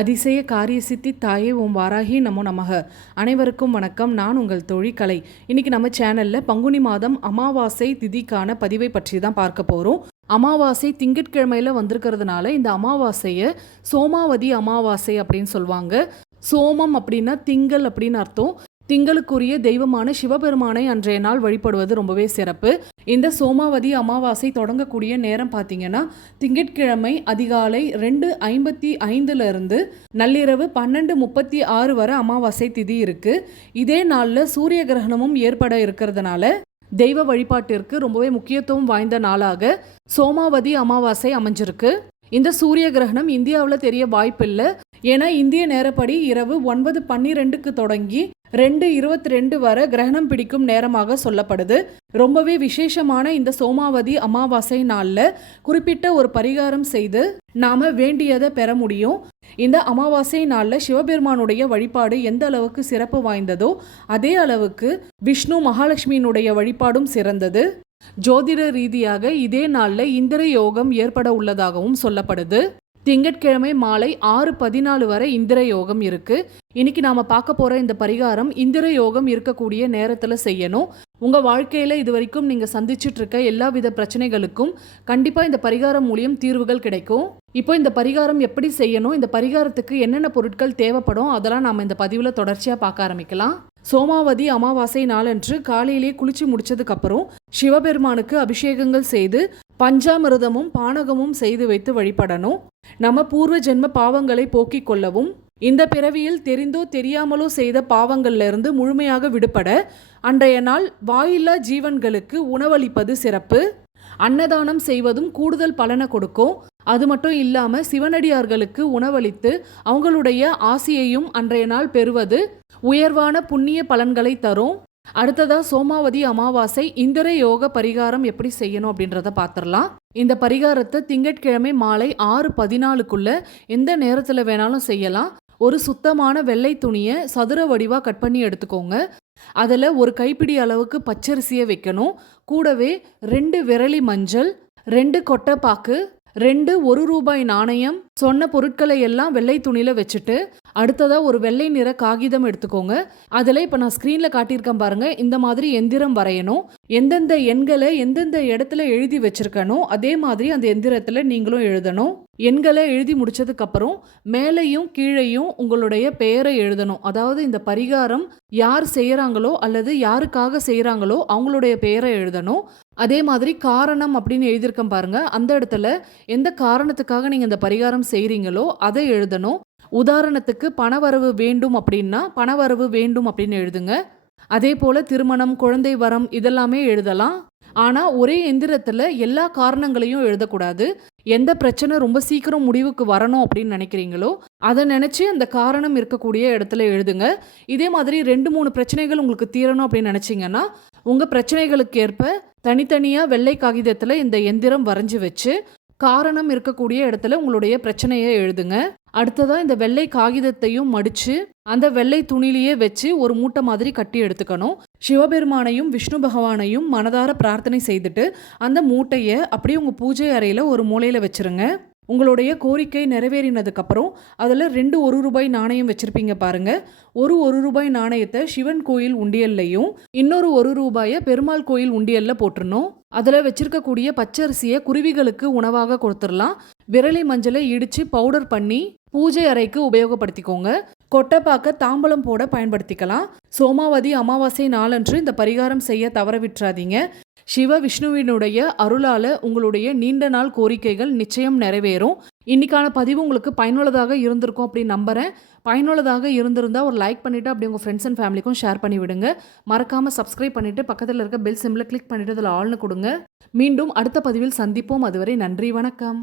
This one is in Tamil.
அதிசய காரிய சித்தி தாயே ஓம் வாராகி நமோ நமக. அனைவருக்கும் வணக்கம். நான் உங்கள் தோழி கலை. இன்னைக்கு நம்ம சேனலில் பங்குனி மாதம் அமாவாசை திதிக்கான பதிவை பற்றி தான் பார்க்க போகிறோம். அமாவாசை திங்கட்கிழமையில் வந்திருக்கிறதுனால இந்த அமாவாசையை சோமாவதி அமாவாசை அப்படின்னு சொல்லுவாங்க. சோமம் அப்படின்னா திங்கள் அப்படின்னு அர்த்தம். திங்களுக்குரிய தெய்வமான சிவபெருமானை அன்றைய நாள் வழிபடுவது ரொம்பவே சிறப்பு. இந்த சோமாவதி அமாவாசை தொடங்கக்கூடிய நேரம் பார்த்தீங்கன்னா திங்கட்கிழமை அதிகாலை 2:55 நள்ளிரவு 12:36 வரை அமாவாசை திதி இருக்கு. இதே நாளில் சூரிய கிரகணமும் ஏற்பட இருக்கிறதுனால தெய்வ வழிபாட்டிற்கு ரொம்பவே முக்கியத்துவம் வாய்ந்த நாளாக சோமாவதி அமாவாசை அமைஞ்சிருக்கு. இந்த சூரிய கிரகணம் இந்தியாவில் தெரிய வாய்ப்பில்லை. ஏன்னா இந்திய நேரப்படி இரவு 9:12 தொடங்கி 2:22 வரை கிரகணம் பிடிக்கும் நேரமாக சொல்லப்படுது. ரொம்பவே விசேஷமான இந்த சோமாவதி அமாவாசை நாளில் குறிப்பிட்ட ஒரு பரிகாரம் செய்து நாம வேண்டியதை பெற முடியும். இந்த அமாவாசை நாளில் சிவபெருமானுடைய வழிபாடு எந்த அளவுக்கு சிறப்பு வாய்ந்ததோ அதே அளவுக்கு விஷ்ணு மகாலட்சுமியினுடைய வழிபாடும் சிறந்தது. ஜோதிட ரீதியாக இதே நாளில் இந்திர யோகம் ஏற்பட உள்ளதாகவும் சொல்லப்படுது. திங்கட்கிழமை மாலை 6:14 வரை இந்திர யோகம் இருக்கு. இன்னைக்கு நாம பார்க்க போற இந்த பரிகாரம் இந்திர யோகம் இருக்கக்கூடிய நேரத்துல செய்யணும். உங்க வாழ்க்கையில இது வரைக்கும் நீங்க சந்திச்சுட்டு இருக்க எல்லா வித பிரச்சனைகளுக்கும் கண்டிப்பா இந்த பரிகாரம் மூலியம் தீர்வுகள் கிடைக்கும். இப்போ இந்த பரிகாரம் எப்படி செய்யணும், இந்த பரிகாரத்துக்கு என்னென்ன பொருட்கள் தேவைப்படும், அதெல்லாம் நாம இந்த பதிவுல தொடர்ச்சியா பார்க்க ஆரம்பிக்கலாம். சோமாவதி அமாவாசை நாளன்று காலையிலேயே குளிச்சு முடிச்சதுக்கு அப்புறம் சிவபெருமானுக்கு அபிஷேகங்கள் செய்து பஞ்சாமிர்தமும் பானகமும் செய்து வைத்து வழிபடணும். நம்ம பூர்வ ஜென்ம பாவங்களை போக்கிக் கொள்ளவும் இந்த பிறவியில் தெரிந்தோ தெரியாமலோ செய்த பாவங்கள்ல இருந்து முழுமையாக விடுபட அன்றைய நாள் வாயில்லா ஜீவன்களுக்கு உணவளிப்பது சிறப்பு. அன்னதானம் செய்வதும் கூடுதல் பலனை கொடுக்கும். அது மட்டும் இல்லாம சிவனடியார்களுக்கு உணவளித்து அவங்களுடைய ஆசியையும் அன்றைய நாள் பெறுவது உயர்வான புண்ணிய பலன்களை தரும். அடுத்ததா சோமாவதி அமாவாசை இந்திர யோக பரிகாரம் எப்படி செய்யணும் அப்படின்றத பார்த்துடலாம். இந்த பரிகாரத்தை திங்கட்கிழமை மாலை 6:14 எந்த நேரத்தில் வேணாலும் செய்யலாம். ஒரு சுத்தமான வெள்ளை துணியை சதுர வடிவா கட் பண்ணி எடுத்துக்கோங்க. அதில் ஒரு கைப்பிடி அளவுக்கு பச்சரிசியை வைக்கணும். கூடவே 2 விரலி மஞ்சள், 2 கொட்டைப்பாக்கு, 2 1 நாணயம், சொன்ன பொருட்களை எல்லாம் வெள்ளை துணியில வச்சுட்டு அடுத்ததா ஒரு வெள்ளை நிற காகிதம் எடுத்துக்கோங்க. அதில் இப்போ நான் ஸ்க்ரீனில் காட்டியிருக்கேன் பாருங்க, இந்த மாதிரி எந்திரம் வரையணும். எந்தெந்த எண்களை எந்தெந்த இடத்துல எழுதி வச்சிருக்கணும் அதே மாதிரி அந்த எந்திரத்தில் நீங்களும் எழுதணும். எண்களை எழுதி முடிச்சதுக்கு அப்புறம் மேலையும் கீழையும் உங்களுடைய பெயரை எழுதணும். அதாவது இந்த பரிகாரம் யார் செய்யறாங்களோ அல்லது யாருக்காக செய்யறாங்களோ அவங்களுடைய பெயரை எழுதணும். அதே மாதிரி காரணம் அப்படின்னு எழுதியிருக்கேன் பாருங்க, அந்த இடத்துல எந்த காரணத்துக்காக நீங்க இந்த பரிகாரம் செய்றீங்களோ அதை எழுதணும். உதாரணத்துக்கு பணவரவு வேண்டும் அப்படின்னா பணவரவு வேண்டும் அப்படின்னு எழுதுங்க. அதே போல திருமணம், குழந்தை வரம் இதெல்லாமே எழுதலாம். ஆனா ஒரே எந்திரத்துல எல்லா காரணங்களையும் எழுதக்கூடாது. எந்த பிரச்சனை ரொம்ப சீக்கிரம் முடிவுக்கு வரணும் அப்படின்னு நினைக்கிறீங்களோ அதை நினைச்சு அந்த காரணம் இருக்கக்கூடிய இடத்துல எழுதுங்க. இதே மாதிரி 2-3 பிரச்சனைகள் உங்களுக்கு தீரணும் அப்படின்னு நினைச்சீங்கன்னா உங்க பிரச்சனைகளுக்கு ஏற்ப தனித்தனியா வெள்ளை காகிதத்துல இந்த எந்திரம் வரைஞ்சி வச்சு காரணம் இருக்கக்கூடிய இடத்துல உங்களுடைய பிரச்சனையை எழுதுங்க. அடுத்ததா இந்த வெள்ளை காகிதத்தையும் மடிச்சு அந்த வெள்ளை துணிலேயே வச்சு ஒரு மூட்டை மாதிரி கட்டி எடுத்துக்கணும். சிவபெருமானையும் விஷ்ணு பகவானையும் மனதார பிரார்த்தனை செய்துட்டு அந்த மூட்டையை அப்படியே உங்க பூஜை அறையில ஒரு மூலையில வச்சிருங்க. உங்களுடைய கோரிக்கை நிறைவேறினதுக்கு அப்புறம் அதில் 2 1 நாணயம் வச்சிருப்பீங்க பாருங்க. ஒரு 1 நாணயத்தை சிவன் கோயில் உண்டியல்லையும் இன்னொரு 1 பெருமாள் கோயில் உண்டியல்ல போட்டுருணும். அதில் வச்சிருக்கக்கூடிய பச்சரிசியை குருவிகளுக்கு உணவாக கொடுத்துடலாம். விரலி மஞ்சளை இடிச்சு பவுடர் பண்ணி பூஜை அறைக்கு உபயோகப்படுத்திக்கோங்க. கொட்டைப்பாக்க தாம்பலம் போட பயன்படுத்திக்கலாம். சோமாவதி அமாவாசை நாளன்று இந்த பரிகாரம் செய்ய தவற விட்டுறாதீங்க. சிவ விஷ்ணுவினுடைய அருளால உங்களுடைய நீண்ட நாள் கோரிக்கைகள் நிச்சயம் நிறைவேறும். இன்னைக்கான பதிவு உங்களுக்கு பயனுள்ளதாக இருந்திருக்கும் அப்படின்னு நம்புறேன். பயனுள்ளதாக இருந்திருந்தா ஒரு லைக் பண்ணிட்டு அப்படி உங்க ஃப்ரெண்ட்ஸ் அண்ட் ஃபேமிலிக்கும் ஷேர் பண்ணி விடுங்க. மறக்காம சப்ஸ்கிரைப் பண்ணிட்டு பக்கத்தில் இருக்க பெல் சிம்பிளை கிளிக் பண்ணிட்டு அதில் ஆல்னு கொடுங்க. மீண்டும் அடுத்த பதிவில் சந்திப்போம். அதுவரை நன்றி, வணக்கம்.